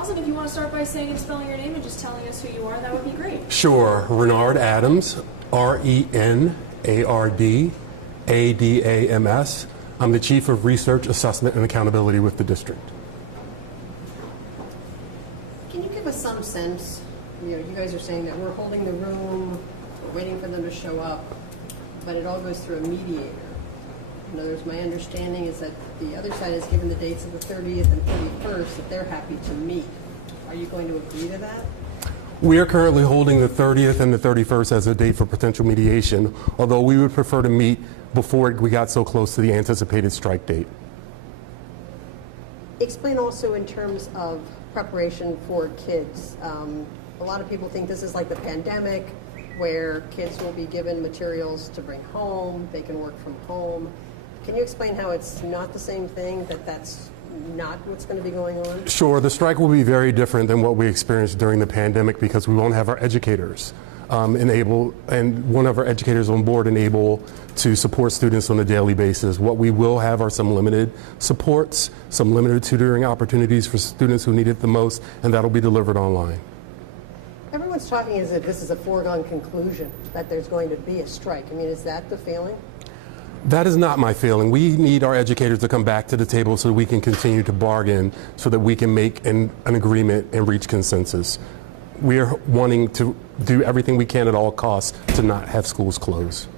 Awesome. If you want to start by saying and spelling your name and just telling us who you are, that would be great. Sure. Renard Adams, RENARD ADAMS. I'm the Chief of Research, Assessment, and Accountability with the district. Can you give us some sense, you guys are saying that we're holding the room, we're waiting for them to show up, but it all goes through a mediator. In other words, my understanding is that the other side has given the dates of the 30th and 31st that they're happy to meet. Are you going to agree to that? We are currently holding the 30th and the 31st as a date for potential mediation, although we would prefer to meet before we got so close to the anticipated strike date. Explain also in terms of preparation for kids. A lot of people think this is like the pandemic, where kids will be given materials to bring home, they can work from home. Can you explain how it's not the same thing, that's not what's going to be going on? Sure. The strike will be very different than what we experienced during the pandemic because we won't have our educators and one of our educators on board and able to support students on a daily basis. What we will have are some limited supports, some limited tutoring opportunities for students who need it the most, and that'll be delivered online. Everyone's talking as if this is a foregone conclusion, that there's going to be a strike. I mean, is that the feeling? That is not my feeling. We need our educators to come back to the table so we can continue to bargain so that we can make an agreement and reach consensus. We are wanting to do everything we can at all costs to not have schools close.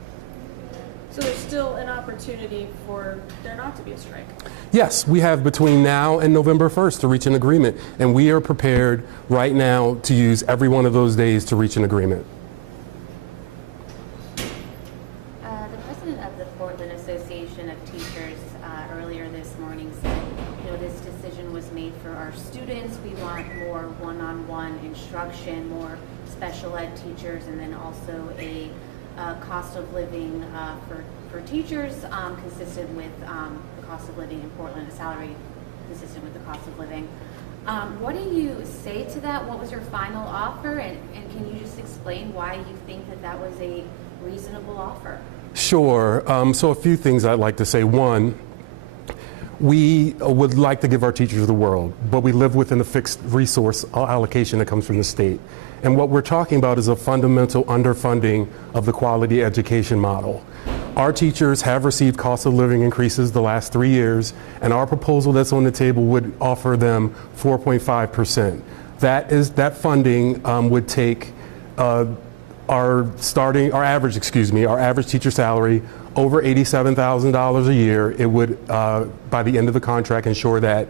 So there's still an opportunity for there not to be a strike? Yes, we have between now and November 1st to reach an agreement, and we are prepared right now to use every one of those days to reach an agreement. The president of the Portland Association of Teachers earlier this morning said, this decision was made for our students. We want more one-on-one instruction, more special ed teachers, and then also a cost of living for teachers consistent with the cost of living in Portland, a salary consistent with the cost of living. What do you say to that? What was your final offer? And can you just explain why you think that was a reasonable offer? Sure. So a few things I'd like to say. One, we would like to give our teachers the world, but we live within a fixed resource allocation that comes from the state. And what we're talking about is a fundamental underfunding of the quality education model. Our teachers have received cost of living increases the last 3 years, and our proposal that's on the table would offer them 4.5%. That funding would take our average teacher salary over $87,000 a year. It would, by the end of the contract, ensure that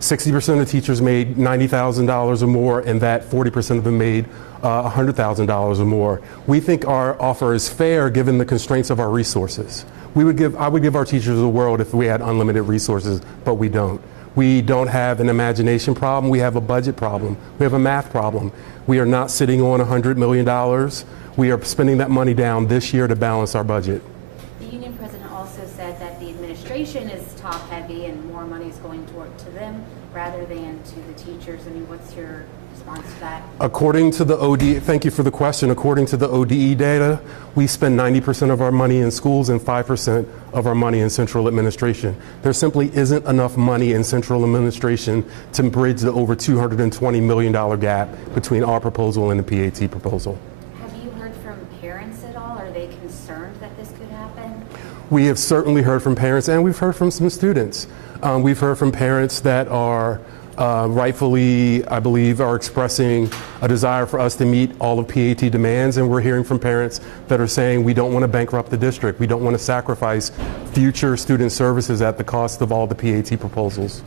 60% of teachers made $90,000 or more, and that 40% of them made $100,000 or more. We think our offer is fair given the constraints of our resources. I would give our teachers the world if we had unlimited resources, but we don't. We don't have an imagination problem. We have a budget problem. We have a math problem. We are not sitting on $100 million. We are spending that money down this year to balance our budget. The union president also said that the administration is top heavy and more money is going to them rather than to the teachers. I mean, what's your response to that? According to the ODE, thank you for the question. According to the ODE data, we spend 90% of our money in schools and 5% of our money in central administration. There simply isn't enough money in central administration to bridge the over $220 million gap between our proposal and the PAT proposal. Have you heard from parents at all? Are they concerned that this could happen? We have certainly heard from parents, and we've heard from some students. We've heard from parents that are rightfully, I believe, are expressing a desire for us to meet all of PAT demands, and we're hearing from parents that are saying we don't want to bankrupt the district. We don't want to sacrifice future student services at the cost of all the PAT proposals.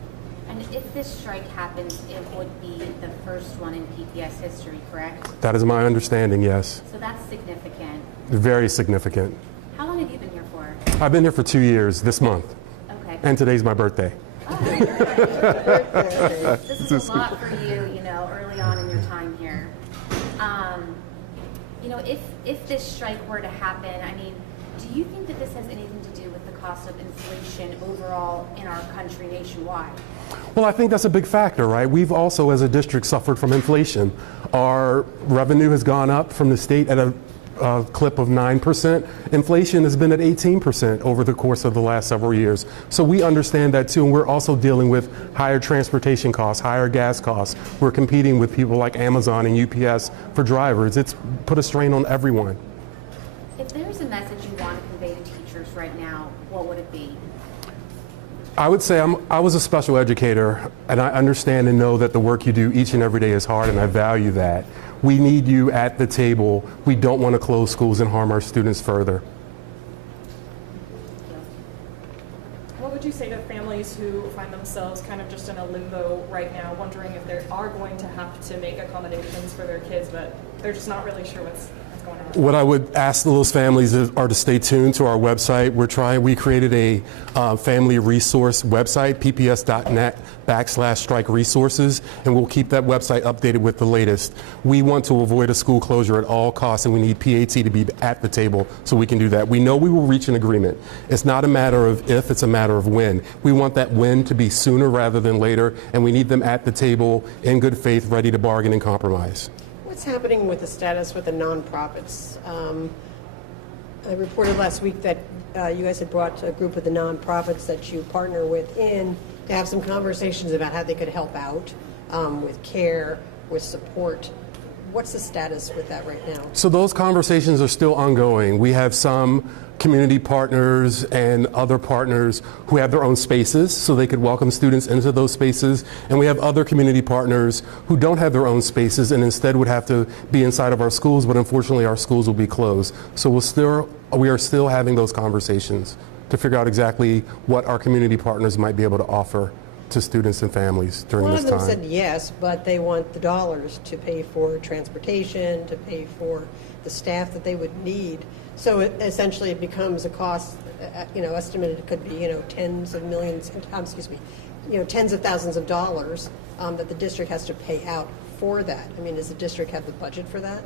And if this strike happens, it would be the first one in PPS history, correct? That is my understanding, yes. So that's significant. Very significant. How long have you been here for? I've been here for 2 years this month. Okay. And today's my birthday. This is a lot for you, early on in your time here. If this strike were to happen, I mean, do you think that this has anything to do with the cost of inflation overall in our country nationwide? Well, I think that's a big factor, right? We've also, as a district, suffered from inflation. Our revenue has gone up from the state at a clip of 9%. Inflation has been at 18% over the course of the last several years. So we understand that too, and we're also dealing with higher transportation costs, higher gas costs. We're competing with people like Amazon and UPS for drivers. It's put a strain on everyone. If there's a message you want to convey to teachers right now, what would it be? I would say I was a special educator, and I understand and know that the work you do each and every day is hard, and I value that. We need you at the table. We don't want to close schools and harm our students further. What would you say to families who find themselves kind of just in a limbo right now, wondering if they are going to have to make accommodations for their kids, but they're just not really sure what's going on? What I would ask those families are to stay tuned to our website. We created a family resource website, pps.net/strike resources, and we'll keep that website updated with the latest. We want to avoid a school closure at all costs, and we need PAT to be at the table so we can do that. We know we will reach an agreement. It's not a matter of if, it's a matter of when. We want that when to be sooner rather than later, and we need them at the table in good faith, ready to bargain and compromise. What's happening with the status with the nonprofits? I reported last week that you guys had brought a group of the nonprofits that you partner with in to have some conversations about how they could help out with care, with support. What's the status with that right now? So those conversations are still ongoing. We have some community partners and other partners who have their own spaces so they could welcome students into those spaces. And we have other community partners who don't have their own spaces and instead would have to be inside of our schools, but unfortunately our schools will be closed. So we are still having those conversations to figure out exactly what our community partners might be able to offer to students and families during this time. A lot of them said yes, but they want the dollars to pay for transportation, to pay for the staff that they would need. So essentially it becomes a cost, estimated it could be, tens of millions, tens of thousands of dollars that the district has to pay out for that. I mean, does the district have the budget for that?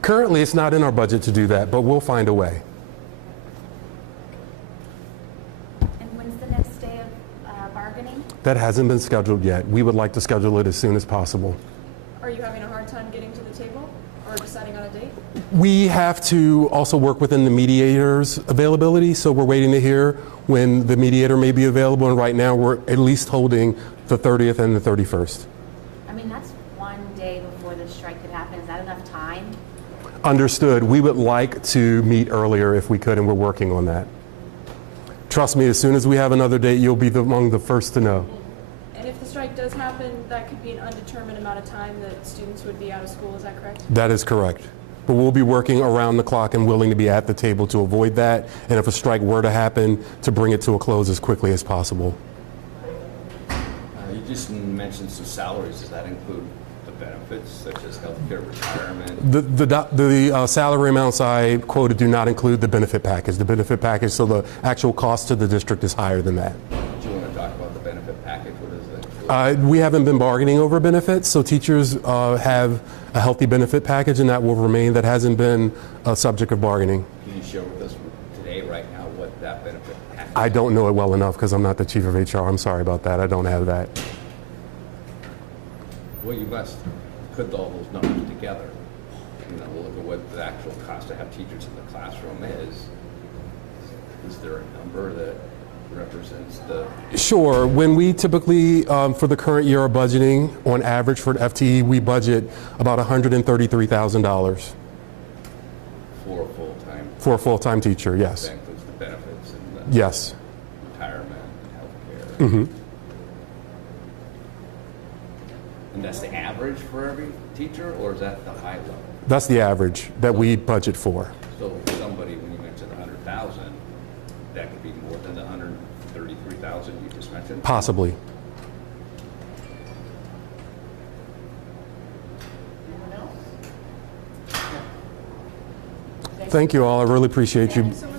Currently, it's not in our budget to do that, but we'll find a way. And when's the next day of bargaining? That hasn't been scheduled yet. We would like to schedule it as soon as possible. Are you having a hard time getting to the table or deciding on a date? We have to also work within the mediator's availability, so we're waiting to hear when the mediator may be available, and right now we're at least holding the 30th and the 31st. I mean, that's one day before the strike could happen. Is that enough time? Understood. We would like to meet earlier if we could, and we're working on that. Trust me, as soon as we have another date, you'll be among the first to know. And if the strike does happen, that could be an undetermined amount of time that students would be out of school, is that correct? That is correct. But we'll be working around the clock and willing to be at the table to avoid that, and if a strike were to happen, to bring it to a close as quickly as possible. You just mentioned some salaries. Does that include the benefits, such as health care, retirement? The salary amounts I quoted do not include the benefit package. The benefit package, so the actual cost to the district is higher than that. Do you want to talk about the benefit package? What is that? We haven't been bargaining over benefits, so teachers have a healthy benefit package, and that will remain. That hasn't been a subject of bargaining. Can you share with us today, right now, what that benefit package is? I don't know it well enough because I'm not the chief of HR. I'm sorry about that. I don't have that. Well, you must put all those numbers together. Look at what the actual cost to have teachers in the classroom is. Is there a number that represents the... Sure. When we typically, for the current year, are budgeting, on average for an FTE, we budget about $133,000. For a full-time... For a full-time teacher, yes. That includes the benefits and the... Yes. Retirement and health care. Mm-hmm. And that's the average for every teacher, or is that the high level? That's the average that we budget for. So somebody, when you mentioned 100,000, that could be more than the 133,000 you just mentioned? Possibly. Anyone else? Thank you all. I really appreciate you. Thank you so much.